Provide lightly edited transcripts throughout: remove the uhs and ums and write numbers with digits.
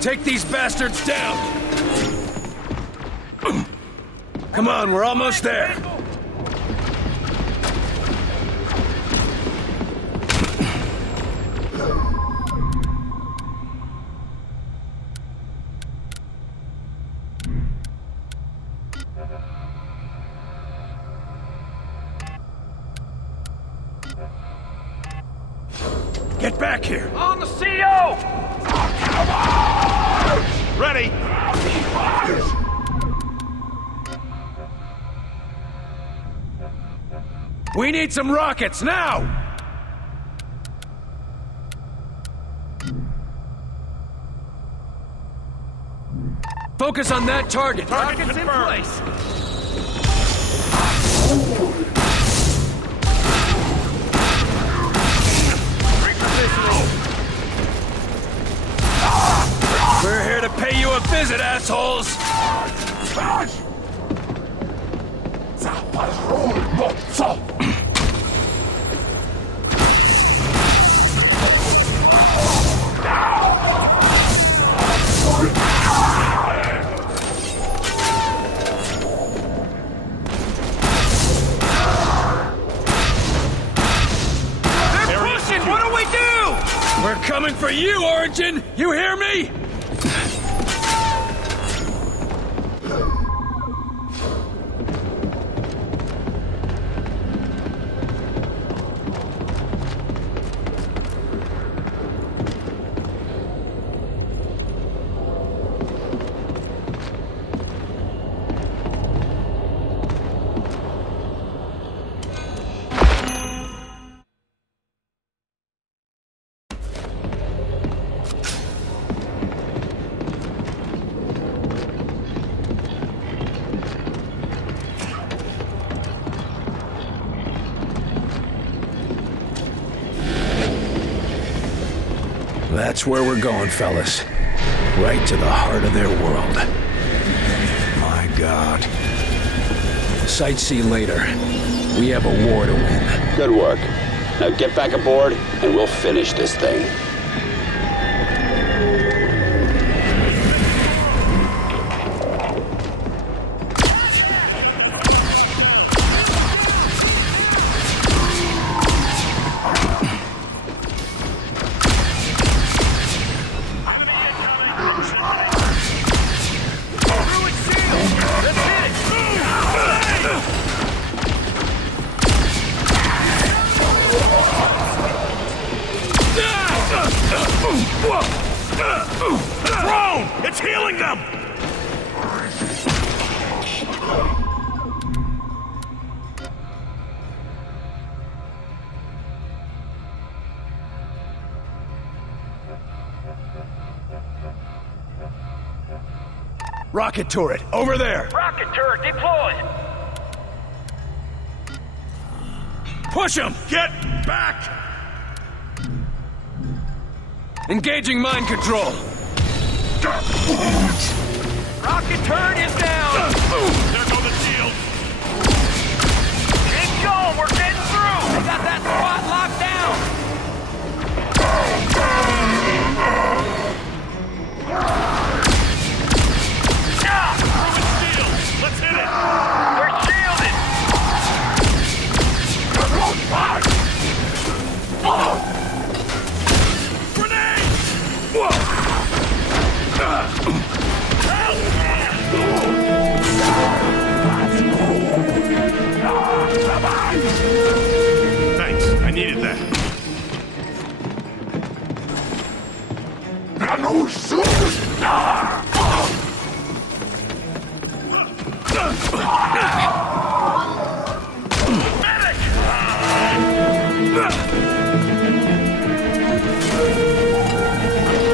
Take these bastards down! Come on, we're almost there! Get back here! On the CO! Ready! We need some rockets, now! Focus on that target! Target's in place! We're here to pay you a visit, assholes! They're pushing! What do we do? We're coming for you, Origin! You hear me? That's where we're going, fellas. Right to the heart of their world. My God. Sightsee later. We have a war to win. Good work. Now get back aboard, and we'll finish this thing. Drone! It's healing them! Rocket turret, over there! Rocket turret deployed! Push him! Get back! Engaging mind control! Rocket turret is down! There go the shields! Keep going, we're getting through! They got that spot locked down! Let's hit it! We're shielded! Thanks, I needed that.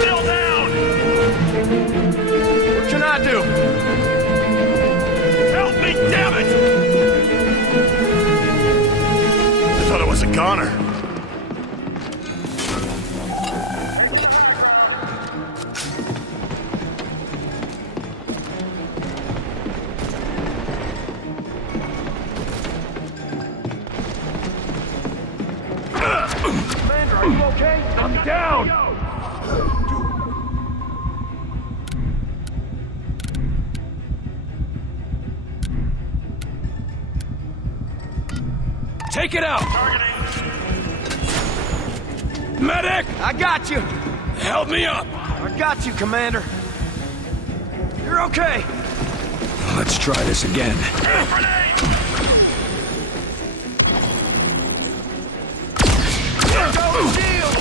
Still down! okay? I'm down! Take it out! Targeting. Medic! I got you. Help me up! I got you, Commander. You're okay. Let's try this again. Grenade! Go shield!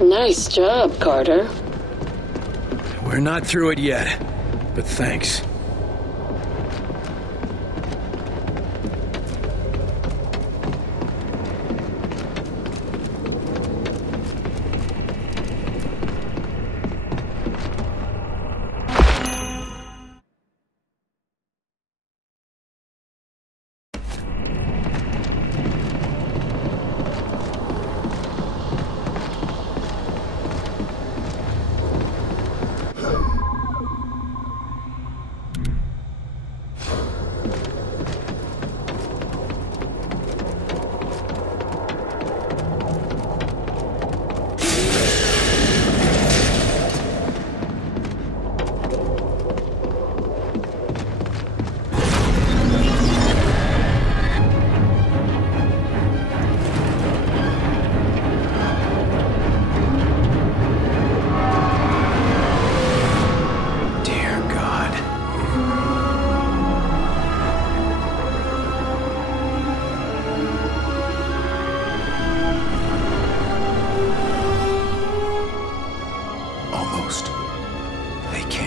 Nice job, Carter. We're not through it yet, but thanks.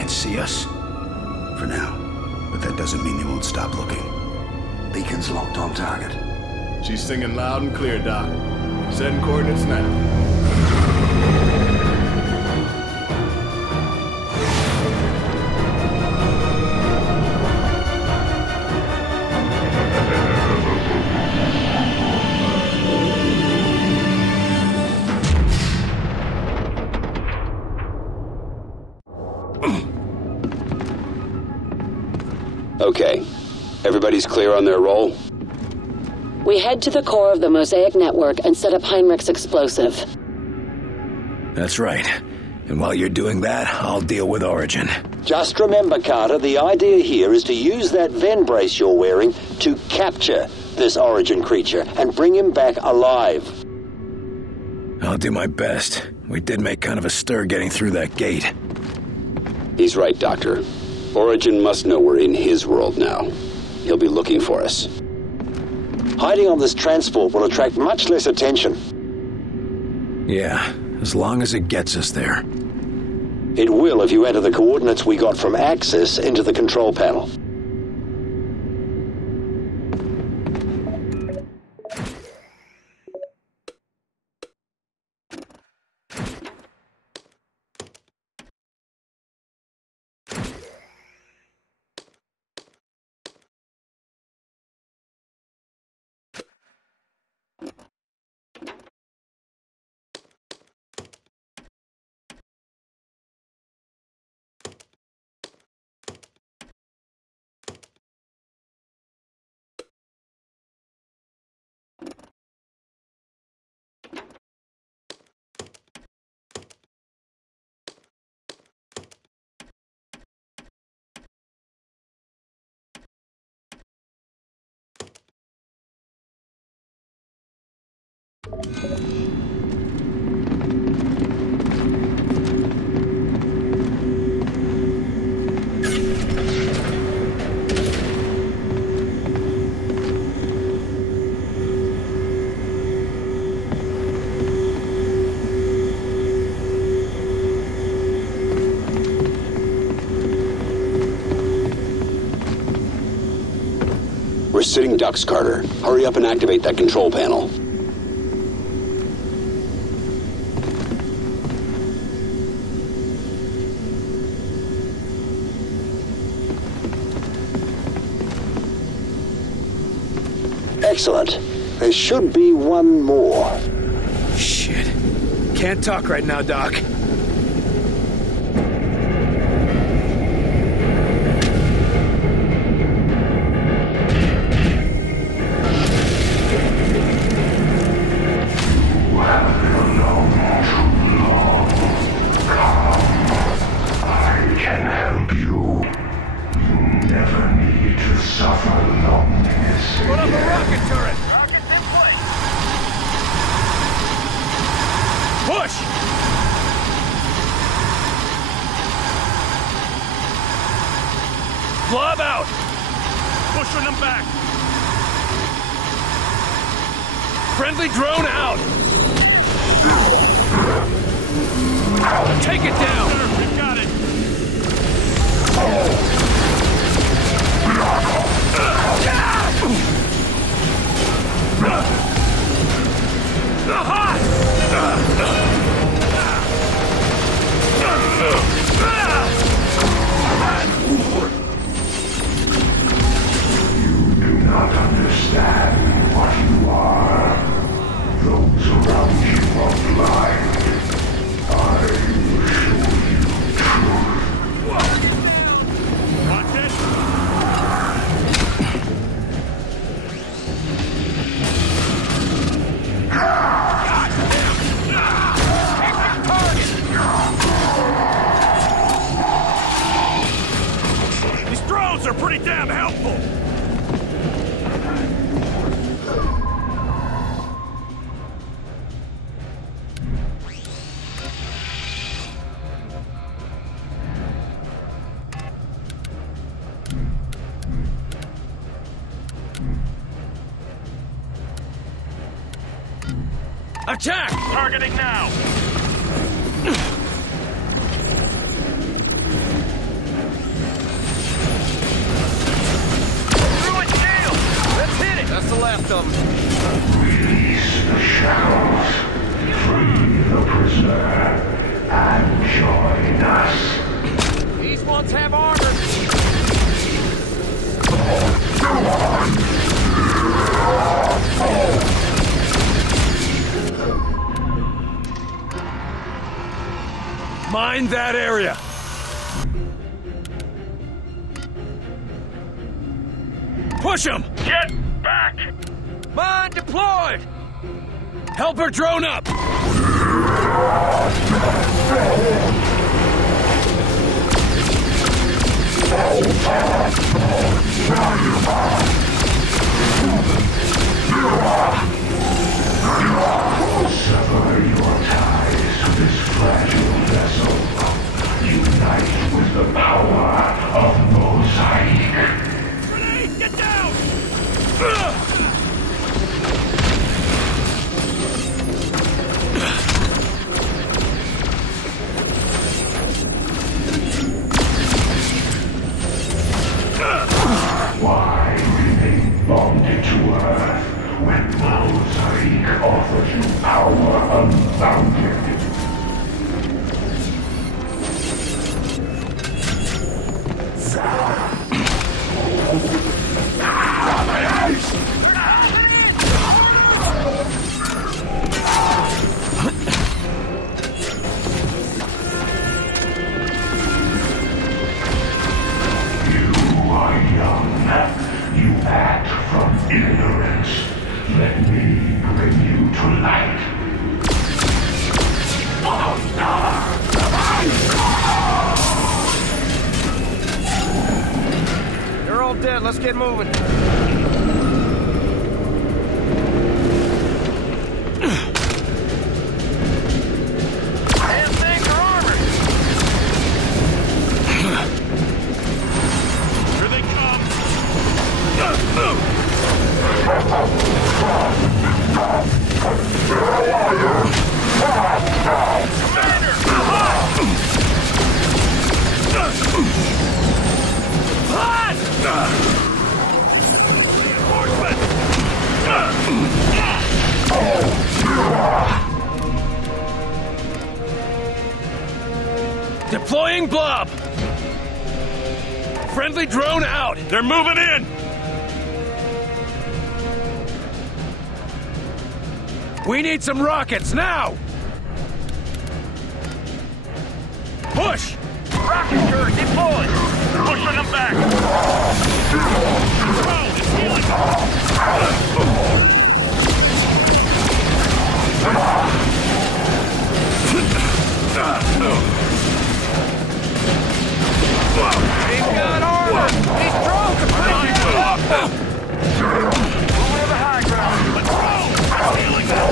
See us? For now. But that doesn't mean they won't stop looking. Beacon's locked on target. She's singing loud and clear, Doc. Setting coordinates now. Okay. Everybody's clear on their role? We head to the core of the Mosaic network and set up Heinrich's explosive. That's right. And while you're doing that, I'll deal with Origin. Just remember, Carter, the idea here is to use that Ven brace you're wearing to capture this Origin creature and bring him back alive. I'll do my best. We did make kind of a stir getting through that gate. He's right, Doctor. Origin must know we're in his world now. He'll be looking for us. Hiding on this transport will attract much less attention. Yeah, as long as it gets us there. It will if you enter the coordinates we got from Axis into the control panel. We're sitting ducks, Carter. Hurry up and activate that control panel. Excellent. There should be one more. Shit. Can't talk right now, Doc. them back. Friendly drone out! Take it down! We've got it. You do not understand what you are. Those around you are blind. I will show you truth. Watch it. These drones are pretty damn helpful. Attack! Targeting now. Ruin shield. Let's hit it. That's the last of them. Release the shadows. Free the prisoner. And join us. These ones have armor. Mind that area! Push him! Get back. Mine deployed! Helper drone up! Sever your ties to this fragile vessel. Unite with the power of Mosaic. Grenade, get down. Why remain bonded to Earth when Mosaic offers you power unbounded? You are young. You act from ignorance. Let me bring you to light. They're all dead. Let's get moving. Damn things are armored. Here they come. Commander! Deploying blob! Friendly drone out! They're moving in! We need some rockets, now! Push! Rocket turret deployed! Pushing them back! Drone is healing! They've got armor! These drones are pretty good! Over the high ground! A drone! It's healing them!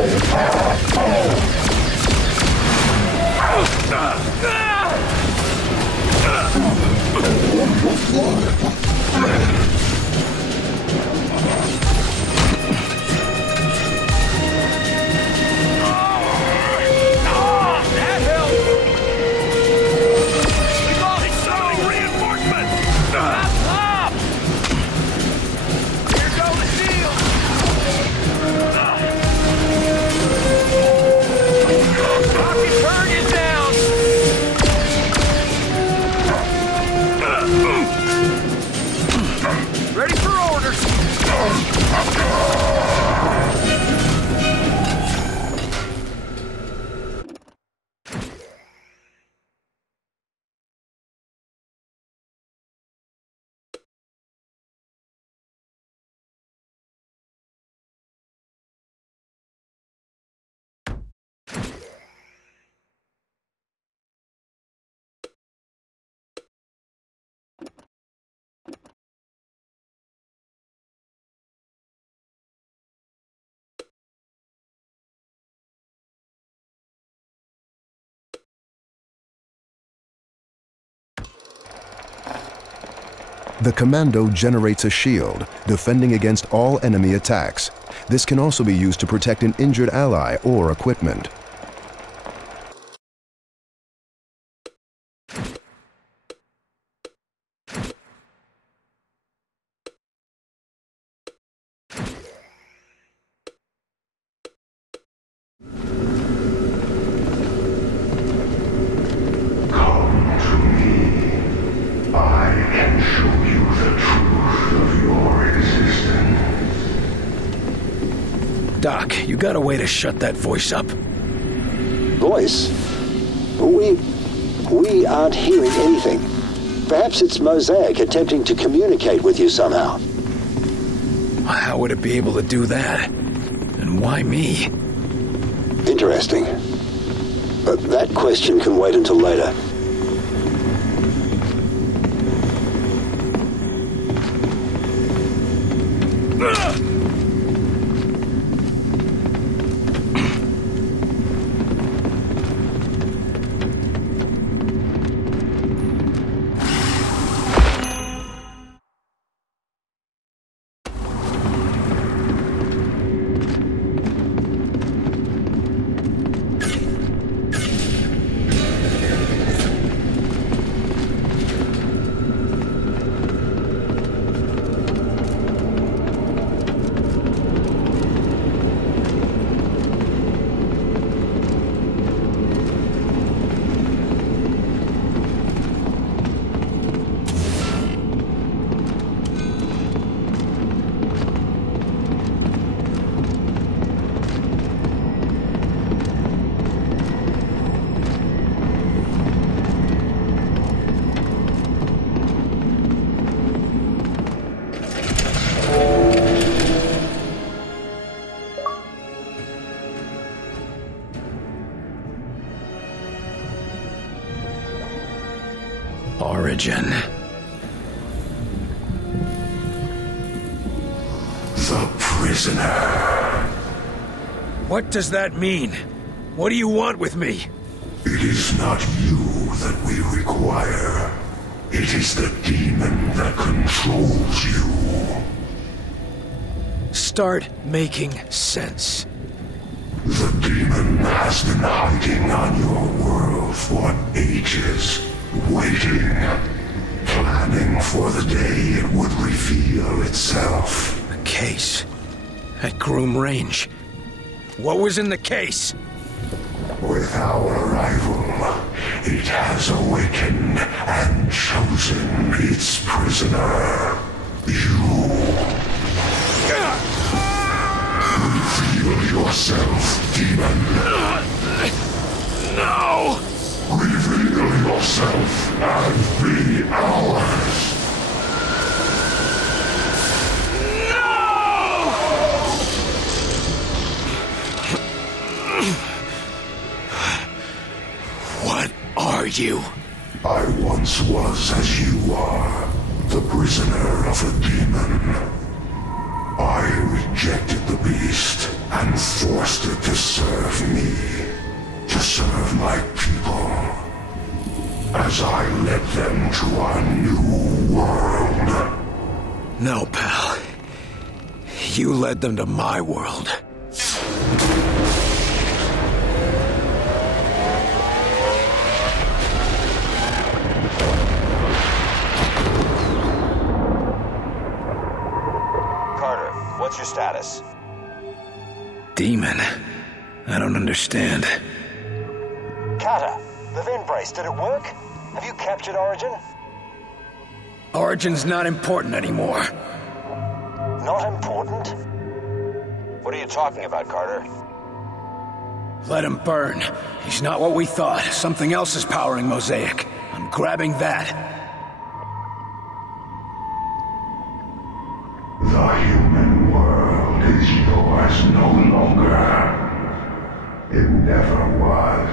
The commando generates a shield, defending against all enemy attacks. This can also be used to protect an injured ally or equipment. Doc, you got a way to shut that voice up? Voice? We aren't hearing anything. Perhaps it's Mosaic attempting to communicate with you somehow. How would it be able to do that? And why me? Interesting. But that question can wait until later. Origin. The prisoner. What does that mean? What do you want with me? It is not you that we require. It is the demon that controls you. Start making sense. The demon has been hiding on your world for ages, waiting, planning for the day it would reveal itself. The case. At Groom Range. What was in the case? With our arrival, it has awakened and chosen its prisoner. You. Reveal yourself, demon. No! Reveal yourself and be ours. What are you? I once was as you are, the prisoner of a demon. I rejected the beast and forced it to serve me, to serve my people, as I led them to our new world. No, pal. You led them to my world. What's your status? Demon. I don't understand. Carter, the Ven brace, did it work? Have you captured Origin? Origin's not important anymore. Not important? What are you talking about, Carter? Let him burn. He's not what we thought. Something else is powering Mosaic. I'm grabbing that. The human world is yours no longer. It never was.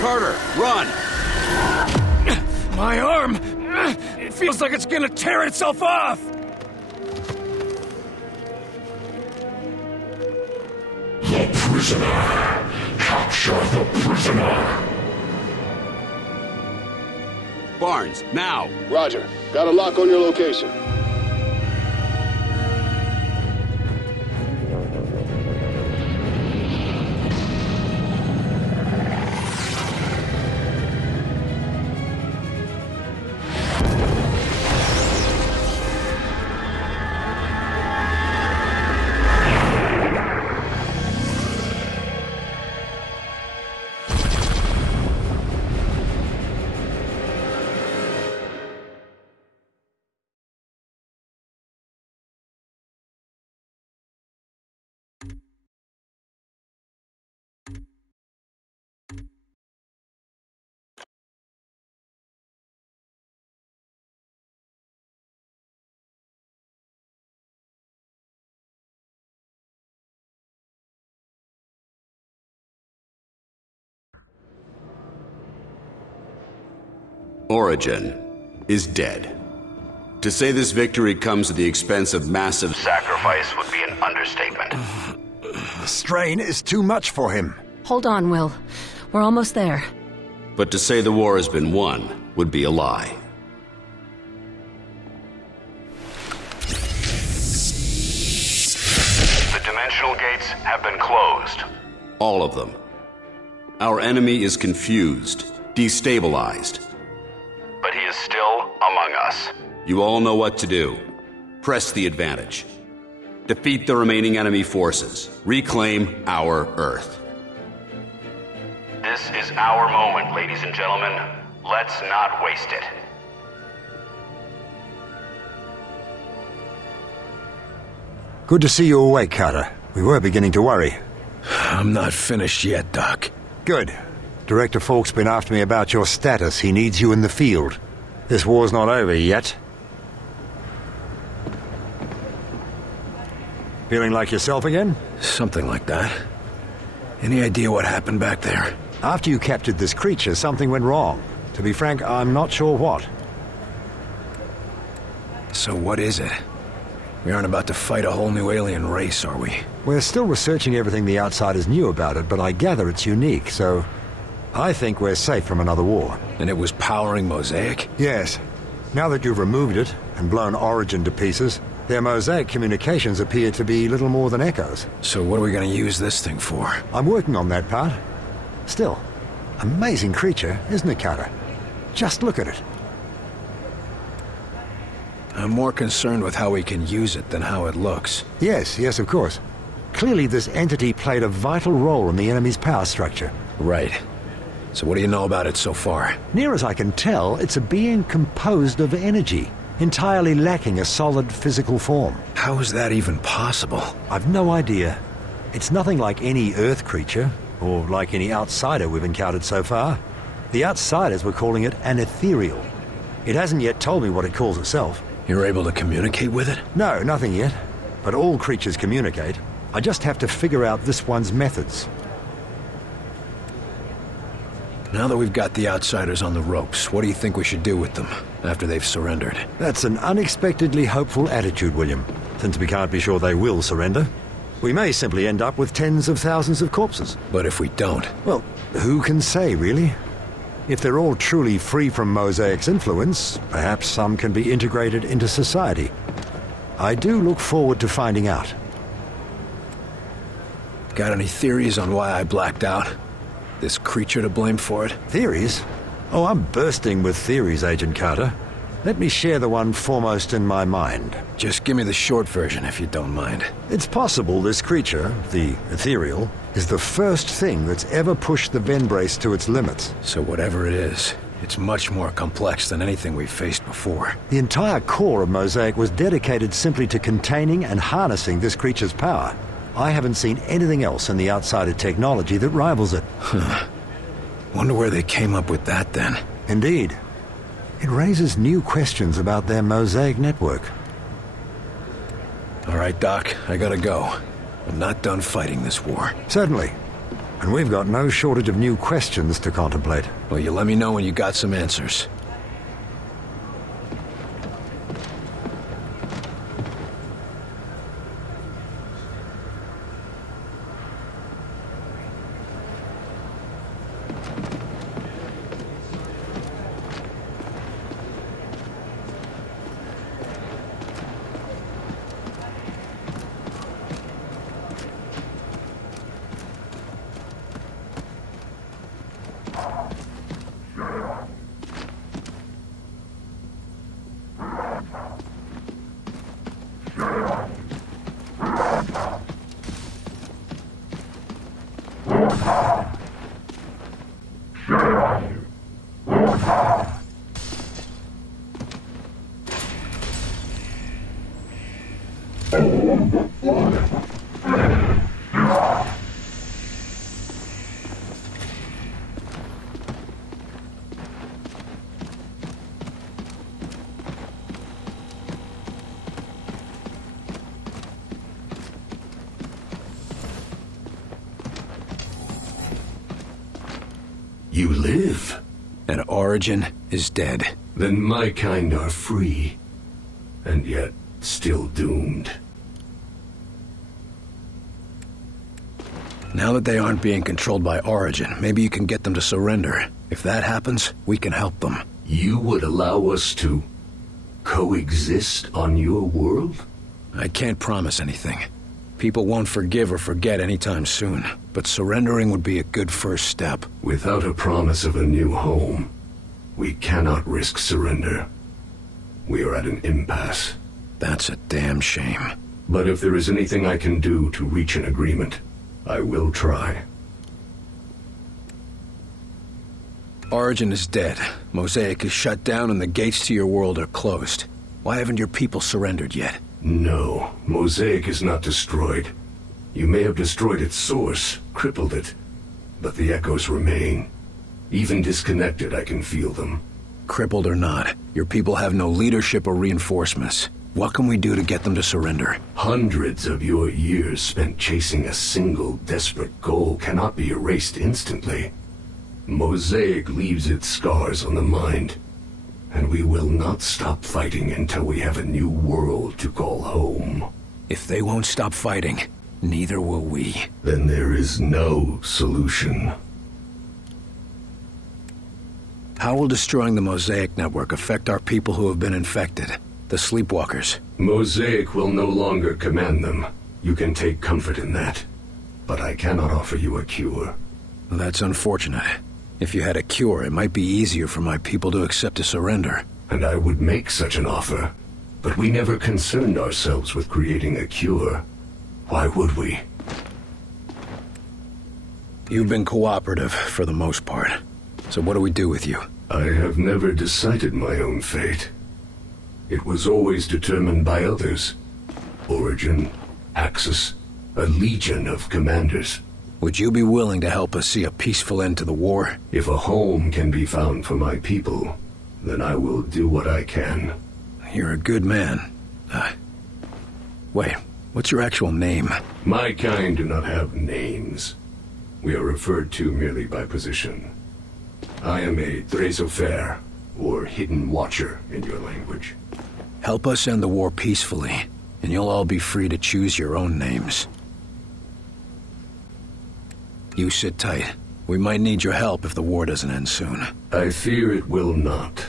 Carter, run! My arm! It feels like it's gonna tear itself off! The prisoner! Capture the prisoner! Barnes, now! Roger. Got a lock on your location. Origin is dead. To say this victory comes at the expense of massive sacrifice would be an understatement. The strain is too much for him. Hold on, Will. We're almost there. But to say the war has been won would be a lie. The dimensional gates have been closed. All of them. Our enemy is confused, destabilized. But he is still among us. You all know what to do. Press the advantage. Defeat the remaining enemy forces. Reclaim our Earth. This is our moment, ladies and gentlemen. Let's not waste it. Good to see you awake, Carter. We were beginning to worry. I'm not finished yet, Doc. Good. Director Falk's been after me about your status. He needs you in the field. This war's not over yet. Feeling like yourself again? Something like that. Any idea what happened back there? After you captured this creature, something went wrong. To be frank, I'm not sure what. So what is it? We aren't about to fight a whole new alien race, are we? We're still researching everything the outsiders knew about it, but I gather it's unique, so I think we're safe from another war. And it was powering Mosaic? Yes. Now that you've removed it and blown Origin to pieces, their Mosaic communications appear to be little more than echoes. So what are we going to use this thing for? I'm working on that part. Still, amazing creature, isn't it, Carter? Just look at it. I'm more concerned with how we can use it than how it looks. Yes, of course. Clearly this entity played a vital role in the enemy's power structure. Right. So what do you know about it so far? Near as I can tell, it's a being composed of energy, entirely lacking a solid physical form. How is that even possible? I've no idea. It's nothing like any Earth creature, or like any outsider we've encountered so far. The outsiders were calling it an ethereal. It hasn't yet told me what it calls itself. You're able to communicate with it? No, nothing yet. But all creatures communicate. I just have to figure out this one's methods. Now that we've got the outsiders on the ropes, what do you think we should do with them after they've surrendered? That's an unexpectedly hopeful attitude, William. Since we can't be sure they will surrender, we may simply end up with tens of thousands of corpses. But if we don't? Well, who can say, really? If they're all truly free from Mosaic's influence, perhaps some can be integrated into society. I do look forward to finding out. Got any theories on why I blacked out? This creature to blame for it? Theories? Oh, I'm bursting with theories, Agent Carter. Let me share the one foremost in my mind. Just give me the short version, if you don't mind. It's possible this creature, the ethereal, is the first thing that's ever pushed the Venbrace to its limits. So whatever it is, it's much more complex than anything we've faced before. The entire core of Mosaic was dedicated simply to containing and harnessing this creature's power. I haven't seen anything else in the outsider technology that rivals it. Huh. Wonder where they came up with that, then. Indeed. It raises new questions about their Mosaic network. All right, Doc, I gotta go. I'm not done fighting this war. Certainly. And we've got no shortage of new questions to contemplate. Well, you let me know when you got some answers. You live, and Origin is dead. Then my kind are free, and yet still doomed. Now that they aren't being controlled by Origin, maybe you can get them to surrender. If that happens, we can help them. You would allow us to coexist on your world? I can't promise anything. People won't forgive or forget anytime soon, but surrendering would be a good first step. Without a promise of a new home, we cannot risk surrender. We are at an impasse. That's a damn shame. But if there is anything I can do to reach an agreement, I will try. Origin is dead. Mosaic is shut down and the gates to your world are closed. Why haven't your people surrendered yet? No, Mosaic is not destroyed. You may have destroyed its source, crippled it, but the echoes remain. Even disconnected, I can feel them. Crippled or not, your people have no leadership or reinforcements. What can we do to get them to surrender? Hundreds of your years spent chasing a single desperate goal cannot be erased instantly. Mosaic leaves its scars on the mind, and we will not stop fighting until we have a new world to call home. If they won't stop fighting, neither will we. Then there is no solution. How will destroying the Mosaic network affect our people who have been infected? The Sleepwalkers. Mosaic will no longer command them. You can take comfort in that. But I cannot offer you a cure. That's unfortunate. If you had a cure, it might be easier for my people to accept a surrender. And I would make such an offer. But we never concerned ourselves with creating a cure. Why would we? You've been cooperative, for the most part. So what do we do with you? I have never decided my own fate. It was always determined by others. Origin, Axis, a legion of commanders. Would you be willing to help us see a peaceful end to the war? If a home can be found for my people, then I will do what I can. You're a good man. Wait, what's your actual name? My kind do not have names. We are referred to merely by position. I am a Dresofer, or Hidden Watcher in your language. Help us end the war peacefully, and you'll all be free to choose your own names. You sit tight. We might need your help if the war doesn't end soon. I fear it will not.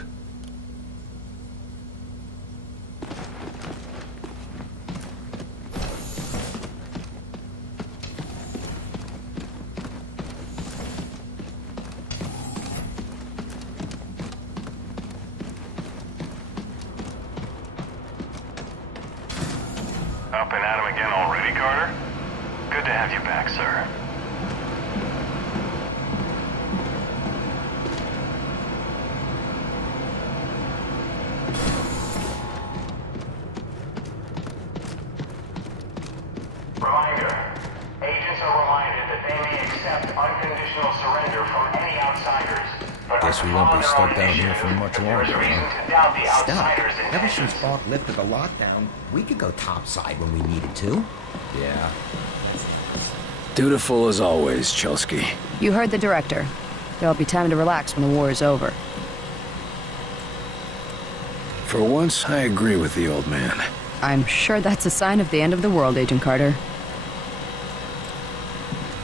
Up and at 'em again already, Carter? Good to have you back, sir. Reminder. Agents are reminded that they may accept unconditional surrender from any outsiders. Guess we won't be stuck down here for much longer. Stuck? Ever since Falk lifted the lockdown, we could go topside when we needed to. Yeah. Dutiful as always, Chelsky. You heard the director. There'll be time to relax when the war is over. For once, I agree with the old man. I'm sure that's a sign of the end of the world, Agent Carter.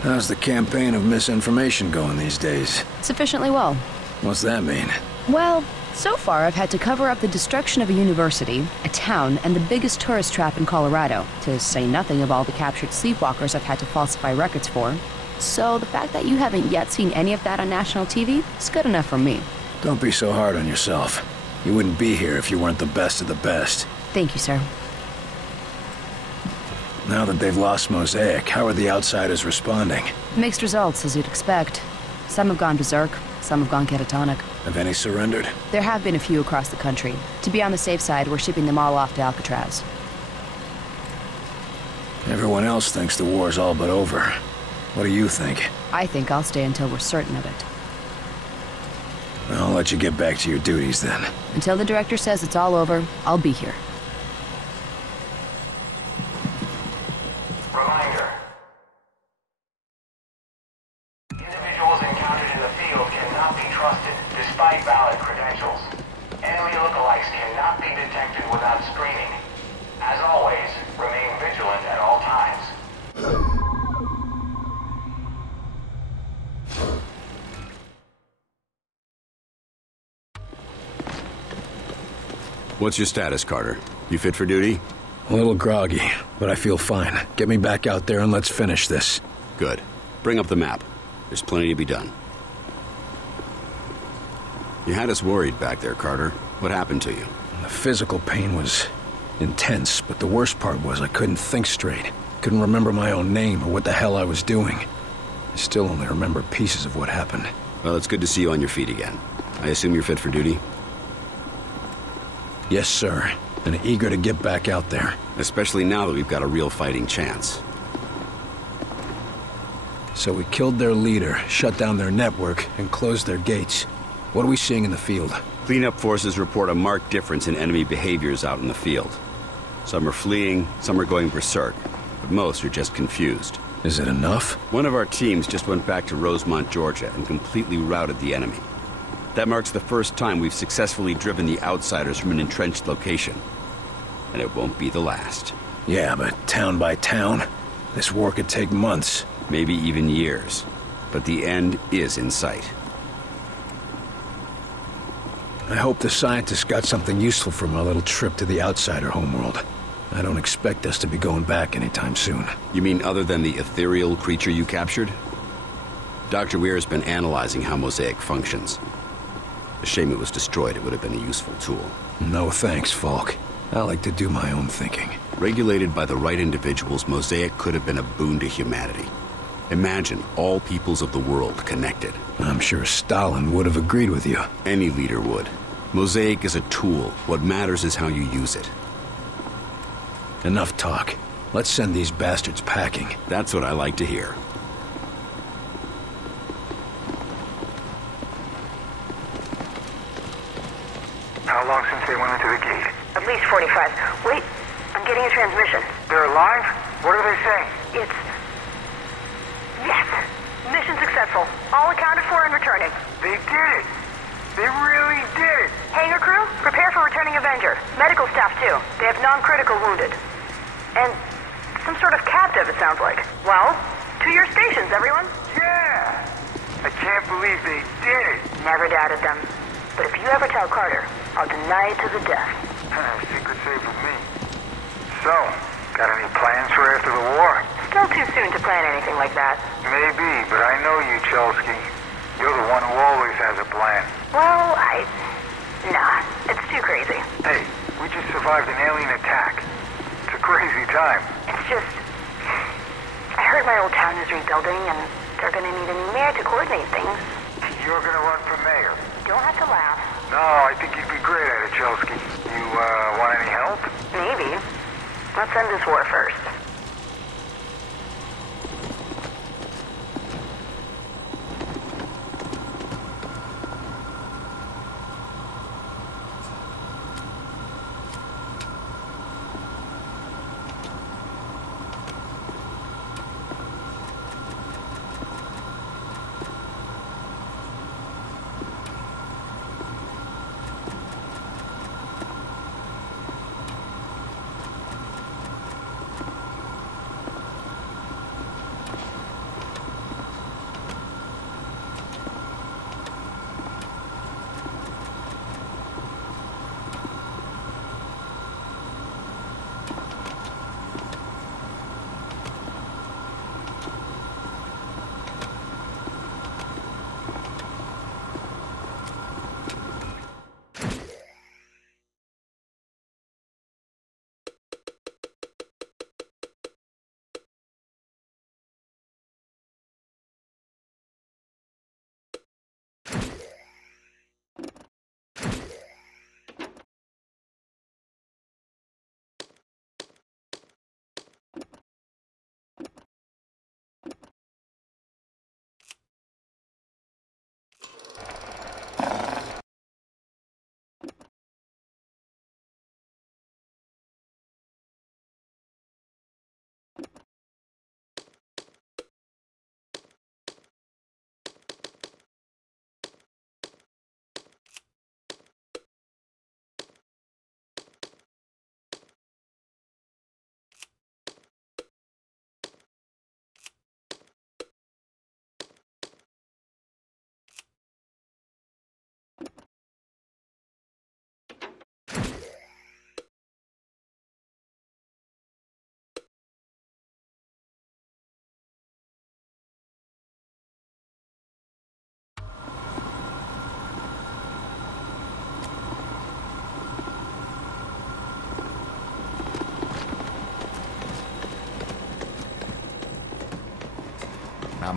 How's the campaign of misinformation going these days? Sufficiently well. What's that mean? Well, so far I've had to cover up the destruction of a university, a town, and the biggest tourist trap in Colorado, to say nothing of all the captured sleepwalkers I've had to falsify records for. So the fact that you haven't yet seen any of that on national TV is good enough for me. Don't be so hard on yourself. You wouldn't be here if you weren't the best of the best. Thank you, sir. Now that they've lost Mosaic, how are the outsiders responding? Mixed results, as you'd expect. Some have gone berserk, some have gone catatonic. Have any surrendered? There have been a few across the country. To be on the safe side, we're shipping them all off to Alcatraz. Everyone else thinks the war's all but over. What do you think? I think I'll stay until we're certain of it. I'll let you get back to your duties then. Until the director says it's all over, I'll be here. Reminder. Individuals encountered in the field cannot be trusted, despite valid credentials. Enemy lookalikes cannot be detected without screening. As always, remain vigilant at all times. What's your status, Carter? You fit for duty? A little groggy, but I feel fine. Get me back out there and let's finish this. Good. Bring up the map. There's plenty to be done. You had us worried back there, Carter. What happened to you? The physical pain was intense, but the worst part was I couldn't think straight. Couldn't remember my own name or what the hell I was doing. I still only remember pieces of what happened. Well, it's good to see you on your feet again. I assume you're fit for duty? Yes, sir. And eager to get back out there. Especially now that we've got a real fighting chance. So we killed their leader, shut down their network, and closed their gates. What are we seeing in the field? Cleanup forces report a marked difference in enemy behaviors out in the field. Some are fleeing, some are going berserk, but most are just confused. Is it enough? One of our teams just went back to Rosemont, Georgia, and completely routed the enemy. That marks the first time we've successfully driven the outsiders from an entrenched location. And it won't be the last. Yeah, but town by town, this war could take months. Maybe even years. But the end is in sight. I hope the scientists got something useful from our little trip to the outsider homeworld. I don't expect us to be going back anytime soon. You mean other than the ethereal creature you captured? Dr. Weir's been analyzing how Mosaic functions. A shame it was destroyed. It would have been a useful tool. No thanks, Falk. I like to do my own thinking. Regulated by the right individuals, Mosaic could have been a boon to humanity. Imagine all peoples of the world connected. I'm sure Stalin would have agreed with you. Any leader would. Mosaic is a tool. What matters is how you use it. Enough talk. Let's send these bastards packing. That's what I like to hear. How long since they went into the gate? At least 45. Wait, I'm getting a transmission. They're alive? What are they saying? It's... Yes! Mission successful. All accounted for and returning. They did it! They really did it! Hangar crew, prepare for returning Avenger. Medical staff, too. They have non-critical wounded. And some sort of captive, it sounds like. Well, to your stations, everyone. Yeah! I can't believe they did it! Never doubted them. But if you ever tell Carter, I'll deny it to the death. Secret safe with me. So, got any plans for after the war? Still too soon to plan anything like that. Maybe, but I know you, Chelsky. You're the one who always has a plan. Well, Nah, it's too crazy. Hey, we just survived an alien attack. It's a crazy time. It's just... I heard my old town is rebuilding, and they're gonna need a new mayor to coordinate things. You're gonna run for mayor? Don't have to laugh. No, I think you'd be great at it, Chelsky. You, want any help? Maybe. Let's end this war first.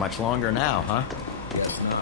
much longer now, huh? Guess not.